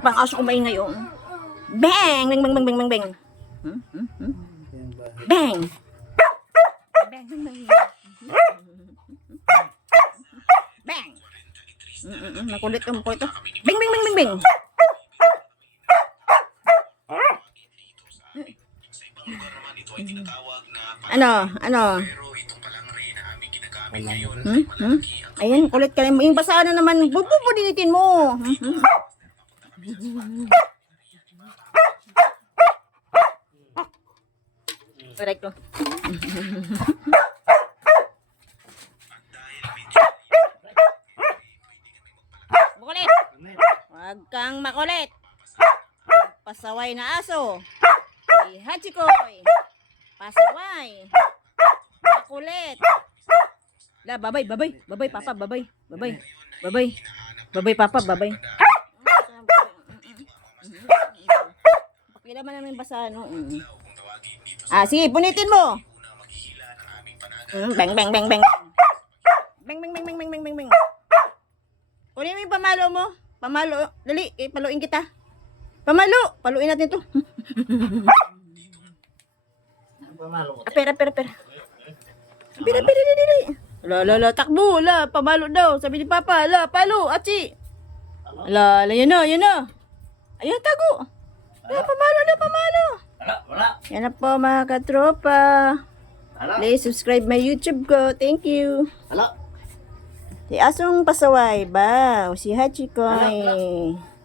Pang aso ko maingay oh. Bang! Bang! Bang! Bang! Bang! Bang! Bang! Bang! Bang! Bang! Makulit to, makulit to. Bang! Bang! Bang! Bang! Bang! Ano? Ayan, kulit ka rin. Yung basa na naman, bubudinitin mo. Correct ko. Makulit. Huwag kang makulit. Pasaway na aso. Si Hachikoy. Pasaway. Makulit. La, babay, papa, babay. Babay, papa, babay. Pakila man namin basa, no? Sige, punitin mo. Bang, bang, bang, bang. Bang, bang, bang, bang, bang, bang, bang, bang. Kunin mo yung pamalo mo. Pamalo, dali, paluin kita. Pamalo, paluin natin to. Pera. Dili. La, takbo, la, pamalo daw. Sabi ni Papa, la, palo, achi. La, yan na. Ayan, tago. La, pamalo. Wala. Yan na po mga katropa. Please subscribe my YouTube ko. Thank you. Wala. Si Asong Pasaway ba? Si Hachikoy.